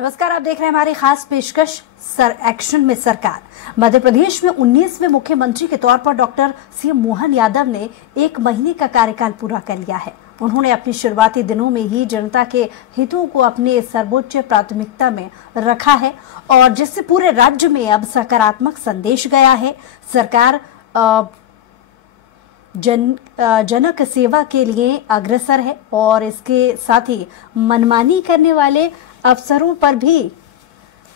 नमस्कार, आप देख रहे हैं हमारी खास पेशकश एक्शन में सरकार। मध्य प्रदेश में 19वें मुख्यमंत्री के तौर पर डॉक्टर सीएम मोहन यादव ने 1 महीने का कार्यकाल पूरा कर लिया है। उन्होंने अपने शुरुआती दिनों में ही जनता के हितों को अपने सर्वोच्च प्राथमिकता में रखा है और जिससे पूरे राज्य में अब सकारात्मक संदेश गया है। सरकार जनक सेवा के लिए अग्रसर है और इसके साथ ही मनमानी करने वाले अफसरों पर भी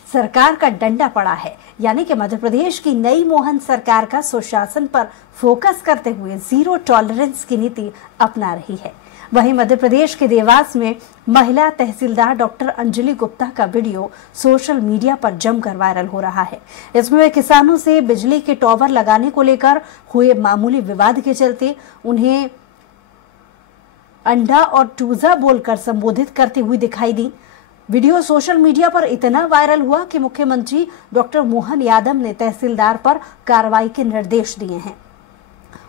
सरकार का डंडा पड़ा है। यानी कि मध्य प्रदेश की नई मोहन सरकार का सुशासन पर फोकस करते हुए जीरो टॉलरेंस की नीति अपना रही है। वहीं मध्य प्रदेश के देवास में महिला तहसीलदार डॉक्टर अंजलि गुप्ता का वीडियो सोशल मीडिया पर जमकर वायरल हो रहा है। इसमें वे किसानों से बिजली के टॉवर लगाने को लेकर हुए मामूली विवाद के चलते उन्हें अंडा और टूजा बोलकर संबोधित करते हुए दिखाई दी। वीडियो सोशल मीडिया पर इतना वायरल हुआ कि मुख्यमंत्री डॉक्टर मोहन यादव ने तहसीलदार पर कार्रवाई के निर्देश दिए हैं।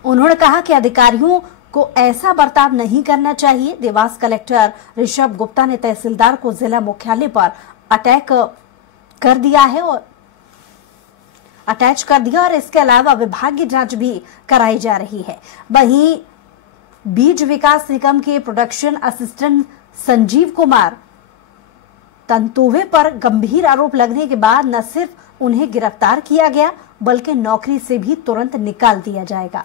उन्होंने कहा कि अधिकारियों को ऐसा बर्ताव नहीं करना चाहिए। देवास कलेक्टर ऋषभ गुप्ता ने तहसीलदार को जिला मुख्यालय पर अटैच कर दिया और इसके अलावा विभागीय जांच भी कराई जा रही है। वहीं बीज विकास निगम के प्रोडक्शन असिस्टेंट संजीव कुमार तंतुवे पर गंभीर आरोप लगने के बाद न सिर्फ उन्हें गिरफ्तार किया गया बल्कि नौकरी से भी तुरंत निकाल दिया जाएगा,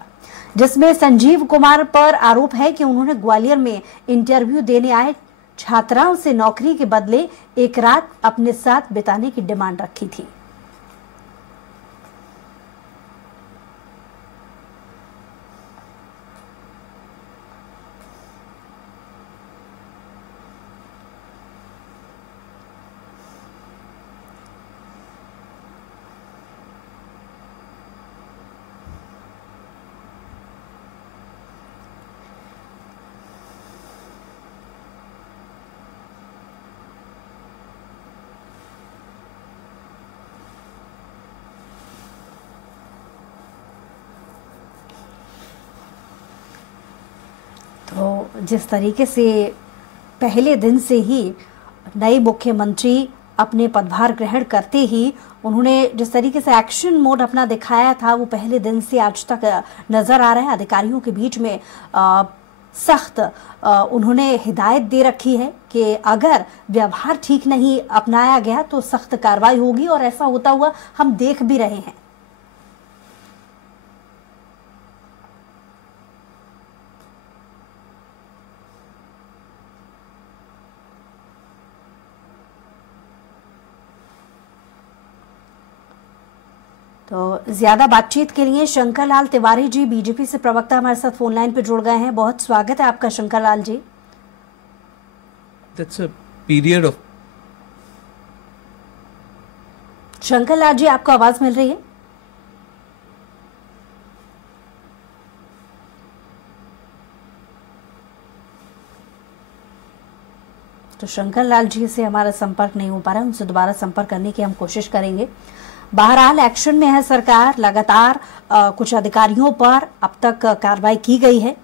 जिसमें संजीव कुमार पर आरोप है कि उन्होंने ग्वालियर में इंटरव्यू देने आए छात्राओं से नौकरी के बदले एक रात अपने साथ बिताने की डिमांड रखी थी। तो जिस तरीके से पहले दिन से ही नए मुख्यमंत्री अपने पदभार ग्रहण करते ही उन्होंने जिस तरीके से एक्शन मोड अपना दिखाया था वो पहले दिन से आज तक नजर आ रहा है। अधिकारियों के बीच में सख्त उन्होंने हिदायत दे रखी है कि अगर व्यवहार ठीक नहीं अपनाया गया तो सख्त कार्रवाई होगी और ऐसा होता हुआ हम देख भी रहे हैं। तो ज्यादा बातचीत के लिए शंकर लाल तिवारी जी बीजेपी से प्रवक्ता हमारे साथ फोन लाइन पे जुड़ गए हैं। बहुत स्वागत है आपका Shankar Lal ji. That's a period of... Shankar Lal ji, आपको आवाज मिल रही है? तो शंकर लाल जी से हमारा संपर्क नहीं हो पा रहा है, उनसे दोबारा संपर्क करने की हम कोशिश करेंगे। बहरहाल एक्शन में है सरकार, लगातार कुछ अधिकारियों पर अब तक कार्रवाई की गई है।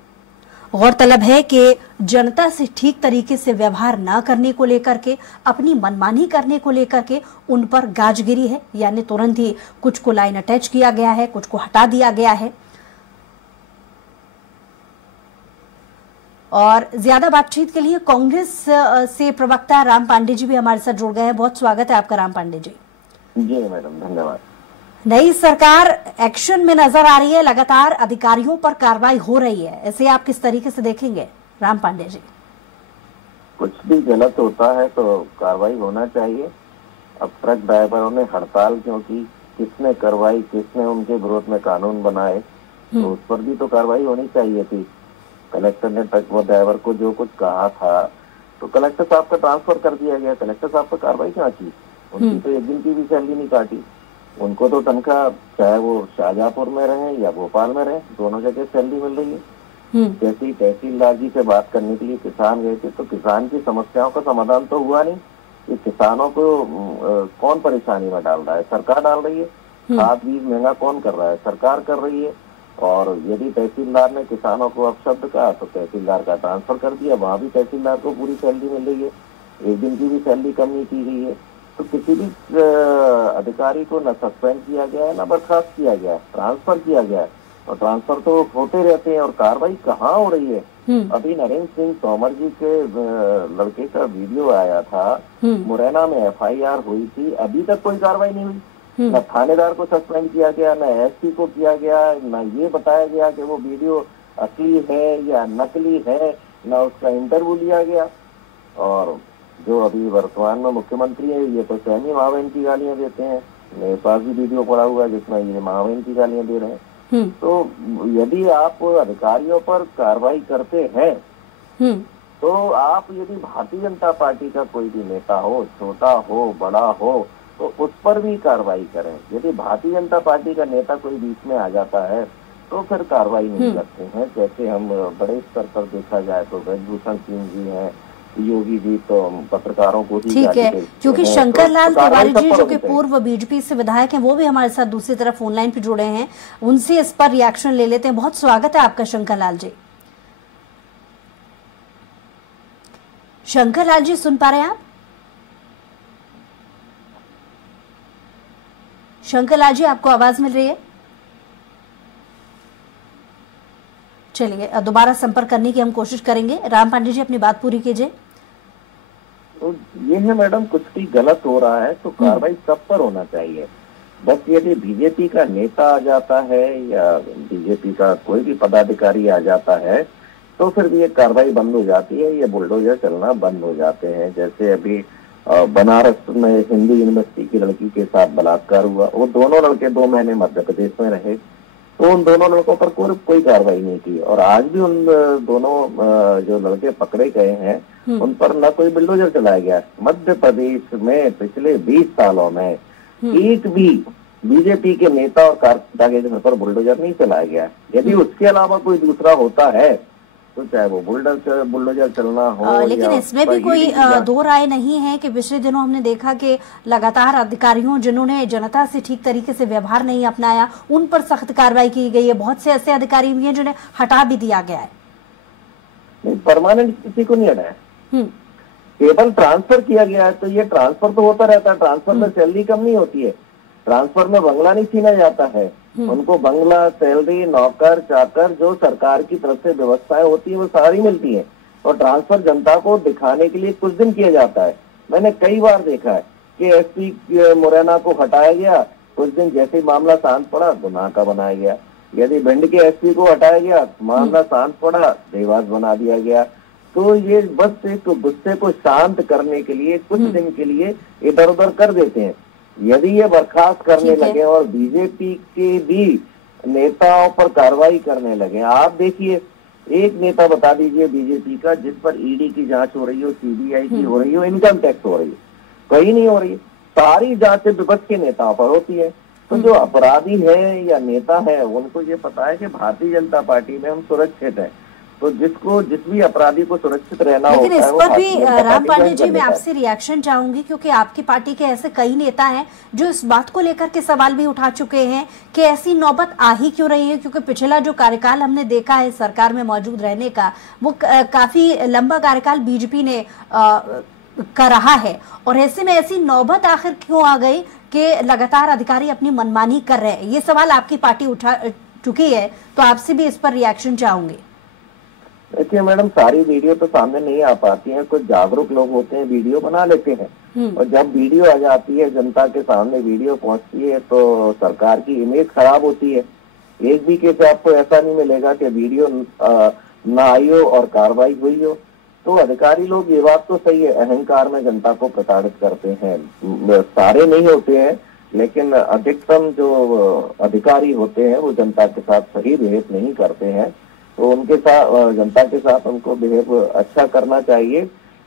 गौरतलब है कि जनता से ठीक तरीके से व्यवहार न करने को लेकर के, अपनी मनमानी करने को लेकर के उन पर गाजगिरी है, यानी तुरंत ही कुछ को लाइन अटैच किया गया है, कुछ को हटा दिया गया है। और ज्यादा बातचीत के लिए कांग्रेस से प्रवक्ता राम पांडे जी भी हमारे साथ जुड़ गए हैं। बहुत स्वागत है आपका राम पांडे जी। जी मैडम, धन्यवाद। नई सरकार एक्शन में नजर आ रही है, लगातार अधिकारियों पर कार्रवाई हो रही है, ऐसे आप किस तरीके से देखेंगे राम पांडे जी? कुछ भी गलत होता है तो कार्रवाई होना चाहिए। अब ट्रक ड्राइवरों ने हड़ताल क्योंकि किसने करवाई, किसने उनके विरोध में कानून बनाए, तो उस पर भी तो कार्रवाई होनी चाहिए थी। कलेक्टर ने ट्रक ड्राइवर को जो कुछ कहा था तो कलेक्टर साहब का ट्रांसफर कर दिया गया। कलेक्टर साहब पर कार्रवाई क्या की? उनकी तो एक दिन की भी सैलरी नहीं काटी। उनको तो तनख्वाह चाहे वो शाहजहांपुर में रहे या भोपाल में रहे, दोनों जगह सैलरी मिल रही है। जैसे तहसीलदार जी से बात करने के लिए किसान गए थे तो किसान की समस्याओं का समाधान तो हुआ नहीं। ये किसानों को कौन परेशानी में डाल रहा है? सरकार डाल रही है। खाद बीज महंगा कौन कर रहा है? सरकार कर रही है। और यदि तहसीलदार ने किसानों को अपशब्द कहा तो तहसीलदार का ट्रांसफर कर दिया, वहाँ भी तहसीलदार को पूरी सैलरी मिल रही है, एक दिन की भी सैलरी कम नहीं की गई है। तो किसी भी अधिकारी को न सस्पेंड किया गया है, न बर्खास्त किया गया है, ट्रांसफर किया गया है। और ट्रांसफर तो होते रहते हैं और कार्रवाई कहाँ हो रही है। अभी नरेंद्र सिंह तोमर जी के लड़के का वीडियो आया था, मुरैना में FIR हुई थी, अभी तक कोई कार्रवाई नहीं हुई। न थानेदार को सस्पेंड किया गया, न SP को किया गया, न ये बताया गया कि वो वीडियो असली है या नकली है, न उसका इंटरव्यू लिया गया। और जो अभी वर्तमान में मुख्यमंत्री है, ये तो स्वयं ही महावैन की गालियां देते हैं। मेरे पास भी वीडियो पड़ा हुआ है जिसमें ये महावैन की गालियां दे रहे हैं। तो यदि आप अधिकारियों पर कार्रवाई करते हैं तो आप यदि भारतीय जनता पार्टी का कोई भी नेता हो, छोटा हो बड़ा हो, तो उस पर भी कार्रवाई करें। यदि भारतीय जनता पार्टी का नेता कोई बीच में आ जाता है तो फिर कार्रवाई नहीं करते हैं। जैसे हम बड़े स्तर पर देखा जाए तो ब्रजभूषण सिंह जी हैं, योगी जी तो पत्रकारों को ही ठीक है, क्योंकि शंकर लाल तिवारी जी जो कि पूर्व बीजेपी से विधायक हैं, वो भी हमारे साथ दूसरी तरफ ऑनलाइन पे जुड़े हैं, उनसे इस पर रिएक्शन ले लेते हैं। बहुत स्वागत है आपका शंकर लाल जी। शंकर लाल जी सुन पा रहे हैं आप? शंकर लाल जी आपको आवाज मिल रही है? चलिए दोबारा संपर्क करने की हम कोशिश करेंगे। राम पांडे जी अपनी बात पूरी कीजिए। तो ये है मैडम, कुछ भी गलत हो रहा है तो कार्रवाई सब पर होना चाहिए। बस यदि बीजेपी का नेता आ जाता है या बीजेपी का कोई भी पदाधिकारी आ जाता है तो फिर ये कार्रवाई बंद हो जाती है, ये बुलडोजर चलना बंद हो जाते हैं। जैसे अभी बनारस में हिंदू यूनिवर्सिटी की लड़की के साथ बलात्कार हुआ, वो दोनों लड़के 2 महीने मध्य प्रदेश में रहे, तो उन दोनों लड़कों पर कोई कार्रवाई नहीं की। और आज भी उन दोनों जो लड़के पकड़े गए हैं उन पर न कोई बुलडोजर चलाया गया। मध्य प्रदेश में पिछले 20 सालों में एक भी बीजेपी के नेता और कार्यकर्ता के घर पर बुलडोजर नहीं चलाया गया। यदि उसके अलावा कोई दूसरा होता है तो चाहे वो बुलडोजर चलना हो, लेकिन इसमें भी कोई दो राय नहीं है कि पिछले दिनों हमने देखा कि लगातार अधिकारियों जिन्होंने जनता से ठीक तरीके से व्यवहार नहीं अपनाया उन पर सख्त कार्रवाई की गई है। बहुत से ऐसे अधिकारी भी हैं जिन्हें हटा भी दिया गया है। नहीं, परमानेंट किसी को नहीं हटाया, केवल ट्रांसफर किया गया है। तो ये ट्रांसफर तो होता रहता है, ट्रांसफर में सैलरी कम नहीं होती है, ट्रांसफर में बंगला नहीं छीना जाता है। उनको बंगला, सैलरी, नौकर चाकर जो सरकार की तरफ से व्यवस्थाएं होती है वो सारी मिलती है। और ट्रांसफर जनता को दिखाने के लिए कुछ दिन किया जाता है। मैंने कई बार देखा है कि SP मुरैना को हटाया गया, कुछ दिन जैसे मामला शांत पड़ा तो नाका बनाया गया। यदि भिंड के SP को हटाया गया, मामला शांत पड़ा, देवास बना दिया गया। तो ये बस एक गुस्से को शांत करने के लिए कुछ दिन के लिए इधर उधर कर देते हैं। यदि ये बर्खास्त करने लगे और बीजेपी के भी नेताओं पर कार्रवाई करने लगे, आप देखिए एक नेता बता दीजिए बीजेपी का जिस पर ED की जांच हो रही हो, CBI की हो रही हो, इनकम टैक्स हो रही है, कहीं नहीं हो रही है। सारी जांचें विपक्ष के नेताओं पर होती है। तो जो अपराधी है या नेता है उनको ये पता है कि भारतीय जनता पार्टी में हम सुरक्षित हैं। तो जिस भी अपराधी को सुरक्षित रहना होता है। लेकिन इस पर भी राम पांडे जी मैं आपसे रिएक्शन चाहूंगी, क्योंकि आपकी पार्टी के ऐसे कई नेता हैं जो इस बात को लेकर के सवाल भी उठा चुके हैं कि ऐसी नौबत आ ही क्यों रही है। क्योंकि पिछला जो कार्यकाल हमने देखा है सरकार में मौजूद रहने का, वो काफी लंबा कार्यकाल बीजेपी ने कर रहा है। और ऐसे में ऐसी नौबत आखिर क्यों आ गई कि लगातार अधिकारी अपनी मनमानी कर रहे हैं? ये सवाल आपकी पार्टी उठा चुकी है, तो आपसे भी इस पर रिएक्शन चाहूंगी। देखिए मैडम, सारी वीडियो तो सामने नहीं आ पाती है। कुछ जागरूक लोग होते हैं, वीडियो बना लेते हैं, और जब वीडियो आ जाती है, जनता के सामने वीडियो पहुंचती है तो सरकार की इमेज खराब होती है। एक भी केस आपको ऐसा नहीं मिलेगा कि वीडियो ना आई हो और कार्रवाई हुई हो। तो अधिकारी लोग, ये बात तो सही है, अहंकार में जनता को प्रताड़ित करते हैं। सारे नहीं होते हैं, लेकिन अधिकतम जो अधिकारी होते हैं वो जनता के साथ सही बिहेव नहीं करते हैं। तो उनके साथ, जनता के साथ उनको बिहेव अच्छा करना चाहिए।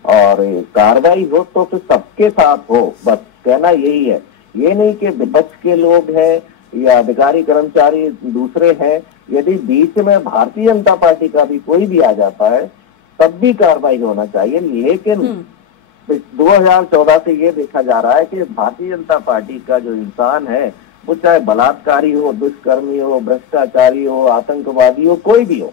और कार्रवाई हो तो फिर सबके साथ हो, बस कहना यही है। ये नहीं कि विपक्ष के लोग हैं या अधिकारी कर्मचारी दूसरे हैं। यदि बीच में भारतीय जनता पार्टी का भी कोई भी आ जाता है तब भी कार्रवाई होना चाहिए। लेकिन 2014 से ये देखा जा रहा है कि भारतीय जनता पार्टी का जो इंसान है, वो चाहे बलात्कारी हो, दुष्कर्मी हो, भ्रष्टाचारी हो, आतंकवादी हो, कोई भी हो,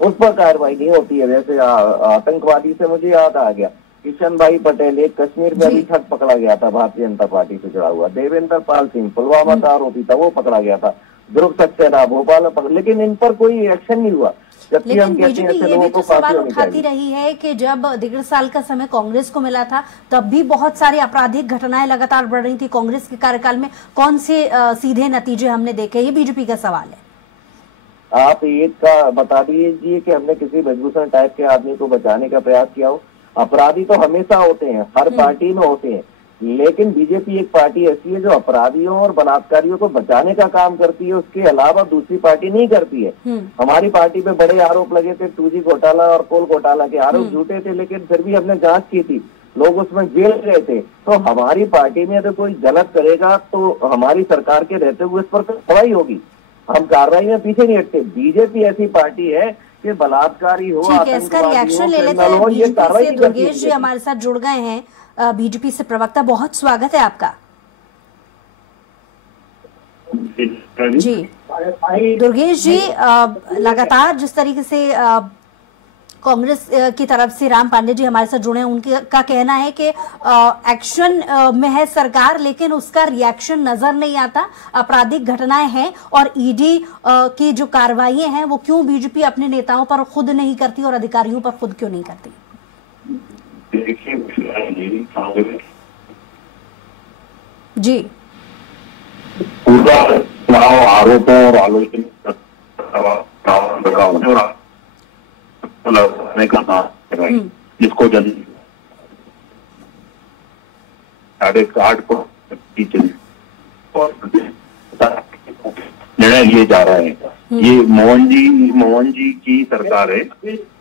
उस पर कार्रवाई नहीं होती है। जैसे आतंकवादी से मुझे याद आ गया, किशन भाई पटेल, एक कश्मीर में अभी ठग पकड़ा गया था, भारतीय जनता पार्टी से जुड़ा हुआ। देवेंद्र पाल सिंह पुलवामा का आरोपी था, वो पकड़ा गया था। ध्रुव सक्सेना भोपाल में पकड़ा, लेकिन इन पर कोई एक्शन नहीं हुआ। लेकिन बीजेपी ये भी तो सवाल उठाती रही है कि जब 1.5 साल का समय कांग्रेस को मिला था तब भी बहुत सारी आपराधिक घटनाएं लगातार बढ़ रही थी। कांग्रेस के कार्यकाल में कौन से सीधे नतीजे हमने देखे, ये बीजेपी का सवाल है। आप एक का बता दीजिए कि हमने किसी ब्रजभूषण टाइप के आदमी को बचाने का प्रयास किया हो। अपराधी तो हमेशा होते हैं, हर पार्टी में होते हैं, लेकिन बीजेपी एक पार्टी ऐसी है जो अपराधियों और बलात्कारियों को बचाने का काम करती है, उसके अलावा दूसरी पार्टी नहीं करती है। हमारी पार्टी पे बड़े आरोप लगे थे, 2G घोटाला और कोल घोटाला के आरोप झूठे थे, लेकिन फिर भी हमने जांच की थी, लोग उसमें जेल गए थे। तो हमारी पार्टी में अगर कोई गलत करेगा तो हमारी सरकार के रहते हुए इस पर कार्रवाई होगी, हम कार्रवाई में पीछे नहीं हटते। बीजेपी ऐसी पार्टी है कि बलात्कारी हो, इसका रिएक्शन ले लेते हैं। बीजेपी से दुर्गेश जी हमारे साथ जुड़ गए हैं, बीजेपी से प्रवक्ता, बहुत स्वागत है आपका। जी दुर्गेश जी, लगातार जिस तरीके से कांग्रेस की तरफ से राम पांडे जी हमारे साथ जुड़े हैं, उनका कहना है कि एक्शन में है सरकार, लेकिन उसका रिएक्शन नजर नहीं आता। आपराधिक घटनाएं हैं और ईडी की जो कार्रवाई हैं वो क्यों बीजेपी अपने नेताओं पर खुद नहीं करती और अधिकारियों पर खुद क्यों नहीं करती? जी पूरा चुनाव आरोपों और आलोचना जिसको जन 8.5 को निर्णय लिए जा रहे हैं। ये मोहन जी की सरकार है,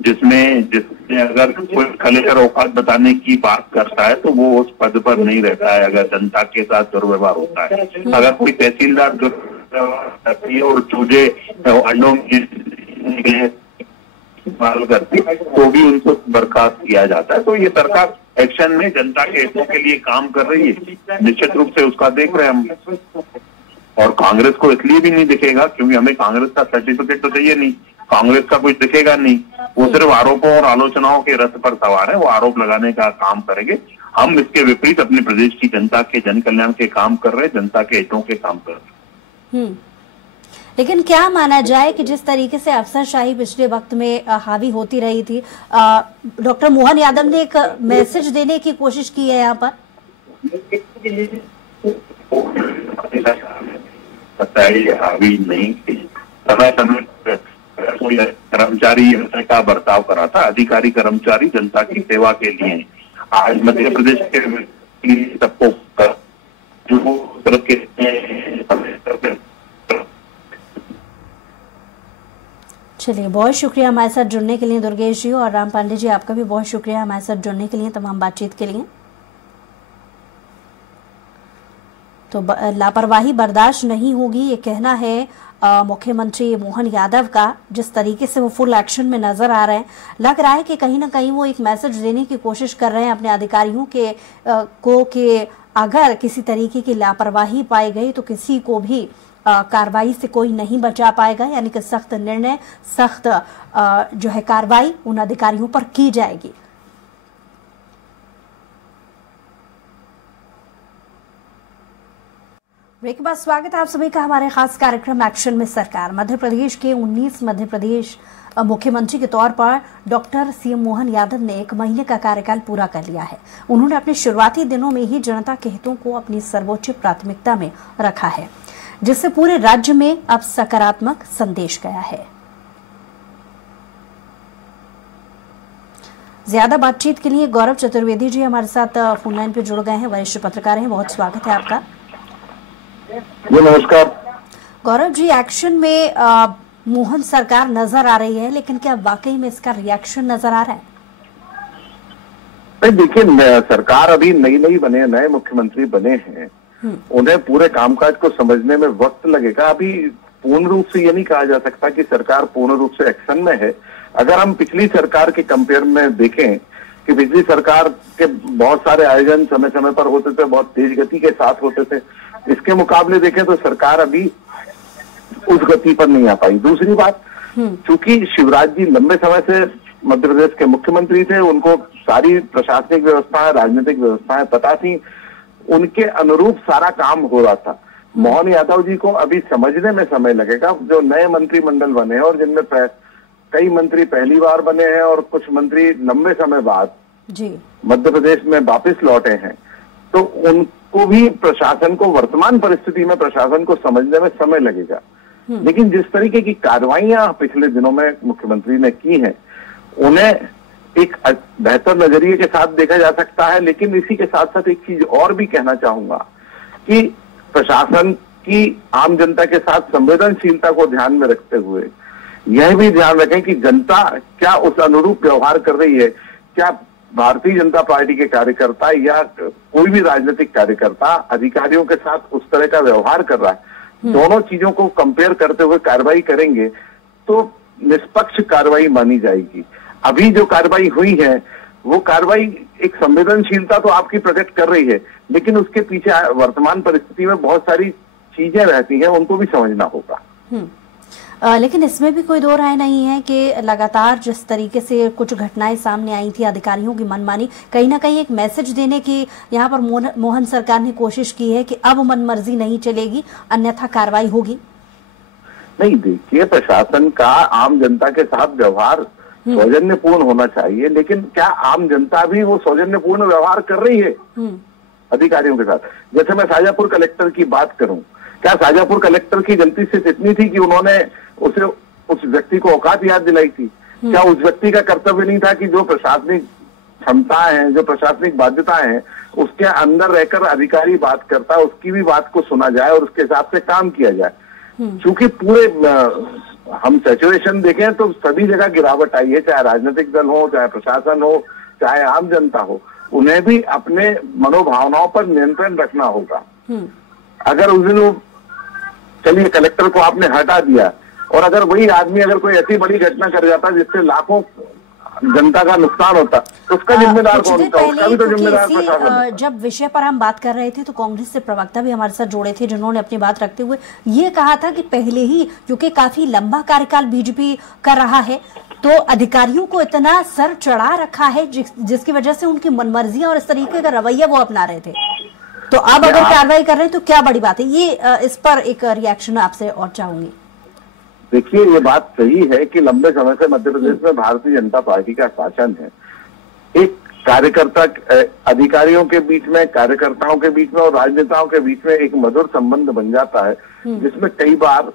जिसमें अगर कोई खलेकर औकात बताने की बात करता है तो वो उस पद पर नहीं रहता है अगर जनता के साथ दुर्व्यवहार होता है। अगर कोई तहसीलदार दुर्व्यवहार करती है और चूजे अंडों में इस्तेमाल करती है तो भी उनको बर्खास्त किया जाता है। तो ये सरकार एक्शन में जनता के हितों के लिए काम कर रही है, निश्चित रूप से उसका देख रहे हैं हम। और कांग्रेस को इसलिए भी नहीं दिखेगा क्योंकि हमें कांग्रेस का सर्टिफिकेट तो चाहिए नहीं, कांग्रेस का कुछ दिखेगा नहीं, वो सिर्फ आरोपों और आलोचनाओं के रथ पर सवार है, वो आरोप लगाने का काम करेंगे। हम इसके विपरीत अपने प्रदेश की जनता के जन कल्याण के काम कर रहे हैं, जनता के हितों के काम कर रहे हैं। लेकिन क्या माना जाए कि जिस तरीके से अफसरशाही पिछले वक्त में हावी होती रही थी, डॉक्टर मोहन यादव ने एक मैसेज देने की कोशिश की है यहाँ पर। हावी नहीं, समय समय कोई कर्मचारी का बर्ताव करा था, अधिकारी कर्मचारी जनता की सेवा के लिए। आज मध्य प्रदेश के सबको जो चलिए, बहुत शुक्रिया हमारे साथ जुड़ने के लिए दुर्गेश जी, और राम पांडे जी आपका भी बहुत शुक्रिया हमारे साथ जुड़ने के लिए, तमाम बातचीत के लिए। तो लापरवाही बर्दाश्त नहीं होगी, ये कहना है मुख्यमंत्री मोहन यादव का। जिस तरीके से वो फुल एक्शन में नजर आ रहे हैं, लग रहा है कि कहीं ना कहीं वो एक मैसेज देने की कोशिश कर रहे हैं अपने अधिकारियों को कि अगर किसी तरीके की लापरवाही पाई गई तो किसी को भी कार्रवाई से कोई नहीं बचा पाएगा, यानी कि सख्त निर्णय, सख्त जो है कार्रवाई उन अधिकारियों पर की जाएगी। ब्रेक के बाद स्वागत है आप सभी का हमारे खास कार्यक्रम एक्शन में सरकार। मध्य प्रदेश के 19 मध्य प्रदेश मुख्यमंत्री के तौर पर डॉक्टर सीएम मोहन यादव ने 1 महीने का कार्यकाल पूरा कर लिया है। उन्होंने अपने शुरुआती दिनों में ही जनता के हितों को अपनी सर्वोच्च प्राथमिकता में रखा है, जिससे पूरे राज्य में अब सकारात्मक संदेश गया है। ज्यादा बातचीत के लिए गौरव चतुर्वेदी जी हमारे साथ फोन लाइन पे जुड़ गए हैं, वरिष्ठ पत्रकार हैं, बहुत स्वागत है आपका। नमस्कार गौरव जी, एक्शन में मोहन सरकार नजर आ रही है, लेकिन क्या वाकई में इसका रिएक्शन नजर आ रहा है? देखिए, सरकार अभी नई बने, नए मुख्यमंत्री बने हैं, उन्हें पूरे कामकाज को समझने में वक्त लगेगा। अभी पूर्ण रूप से ये नहीं कहा जा सकता कि सरकार पूर्ण रूप से एक्शन में है। अगर हम पिछली सरकार के कंपेयर में देखें कि पिछली सरकार के बहुत सारे आयोजन समय समय पर होते थे, बहुत तेज गति के साथ होते थे, इसके मुकाबले देखें तो सरकार अभी उस गति पर नहीं आ पाई। दूसरी बात, चूंकि शिवराज जी लंबे समय से मध्य प्रदेश के मुख्यमंत्री थे, उनको सारी प्रशासनिक व्यवस्था है, राजनीतिक व्यवस्था है पता थी, उनके अनुरूप सारा काम हो रहा था। मोहन यादव जी को अभी समझने में समय लगेगा। जो नए मंत्रिमंडल बने हैं और जिनमें कई मंत्री पहली बार बने हैं और कुछ मंत्री लंबे समय बाद जी मध्य प्रदेश में वापस लौटे हैं, तो उनको भी प्रशासन को, वर्तमान परिस्थिति में प्रशासन को समझने में समय लगेगा। लेकिन जिस तरीके की कार्रवाइयां पिछले दिनों में मुख्यमंत्री ने की हैं, उन्हें एक बेहतर नजरिए के साथ देखा जा सकता है। लेकिन इसी के साथ साथ एक चीज और भी कहना चाहूंगा कि प्रशासन की आम जनता के साथ संवेदनशीलता को ध्यान में रखते हुए यह भी ध्यान रखें कि जनता क्या उस अनुरूप व्यवहार कर रही है। क्या भारतीय जनता पार्टी के कार्यकर्ता या कोई भी राजनीतिक कार्यकर्ता अधिकारियों के साथ उस तरह का व्यवहार कर रहा है, दोनों चीजों को कंपेयर करते हुए कार्रवाई करेंगे तो निष्पक्ष कार्रवाई मानी जाएगी। अभी जो कार्रवाई हुई है वो कार्रवाई एक संवेदनशीलता तो आपकी प्रकट कर रही है, लेकिन उसके पीछे वर्तमान परिस्थिति में बहुत सारी चीजें रहती हैं, उनको भी समझना होगा। लेकिन इसमें भी कोई दो राय नहीं है कि लगातार जिस तरीके से कुछ घटनाएं सामने आई थी, अधिकारियों की मनमानी, कहीं ना कहीं एक मैसेज देने की यहाँ पर मोहन सरकार ने कोशिश की है कि अब मनमर्जी नहीं चलेगी, अन्यथा कार्रवाई होगी। नहीं, देखिए, प्रशासन का आम जनता के साथ व्यवहार सौजन्यपूर्ण होना चाहिए, लेकिन क्या आम जनता भी वो सौजन्यपूर्ण व्यवहार कर रही है अधिकारियों के साथ? जैसे मैं शाजापुर कलेक्टर की बात करूं, क्या शाजापुर कलेक्टर की गलती सिर्फ इतनी थी कि उन्होंने उस व्यक्ति को औकात याद दिलाई थी? क्या उस व्यक्ति का कर्तव्य नहीं था कि जो प्रशासनिक क्षमताएं हैं, जो प्रशासनिक बाध्यताएं हैं, उसके अंदर रहकर अधिकारी बात करता है, उसकी भी बात को सुना जाए और उसके हिसाब से काम किया जाए? चूंकि पूरे हम सैचुरेशन देखें तो सभी जगह गिरावट आई है, चाहे राजनीतिक दल हो, चाहे प्रशासन हो, चाहे आम जनता हो, उन्हें भी अपने मनोभावनाओं पर नियंत्रण रखना होगा। अगर उस दिन चलिए कलेक्टर को आपने हटा दिया और अगर वही आदमी अगर कोई ऐसी बड़ी घटना कर जाता जिससे लाखों जनता का नुकसान होता तो उसका जिम्मेदार कौन था? उसका भी तो जिम्मेदार प्रशासन। जब विषय पर हम बात कर रहे थे तो कांग्रेस से प्रवक्ता भी हमारे साथ जुड़े थे, जिन्होंने अपनी बात रखते हुए ये कहा था कि पहले ही, क्योंकि काफी लंबा कार्यकाल बीजेपी कर रहा है, तो अधिकारियों को इतना सर चढ़ा रखा है जिसकी वजह से उनकी मनमर्जियां और इस तरीके का रवैया वो अपना रहे थे। तो अब अगर कार्रवाई कर रहे हैं तो क्या बड़ी बात है? ये इस पर एक रिएक्शन आपसे और चाहूंगी। देखिए, ये बात सही है कि लंबे समय से मध्य प्रदेश में भारतीय जनता पार्टी का शासन है। एक कार्यकर्ता, अधिकारियों के बीच में, कार्यकर्ताओं के बीच में और राजनेताओं के बीच में एक मधुर संबंध बन जाता है, जिसमें कई बार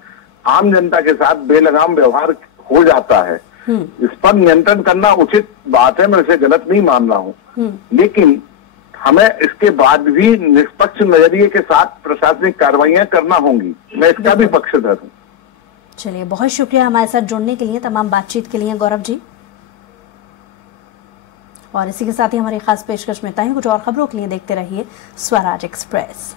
आम जनता के साथ बेलगाम व्यवहार हो जाता है। इस पर नियंत्रण करना उचित बात है, मैं इसे गलत नहीं मान रहा हूँ, लेकिन हमें इसके बाद भी निष्पक्ष नजरिए के साथ प्रशासनिक कार्रवाइयां करना होंगी। मैं इसका भी पक्षधर हूँ। चलिए, बहुत शुक्रिया हमारे साथ जुड़ने के लिए, तमाम बातचीत के लिए गौरव जी। और इसी के साथ ही हमारी खास पेशकश में ताकि कुछ और खबरों के लिए देखते रहिए स्वराज एक्सप्रेस।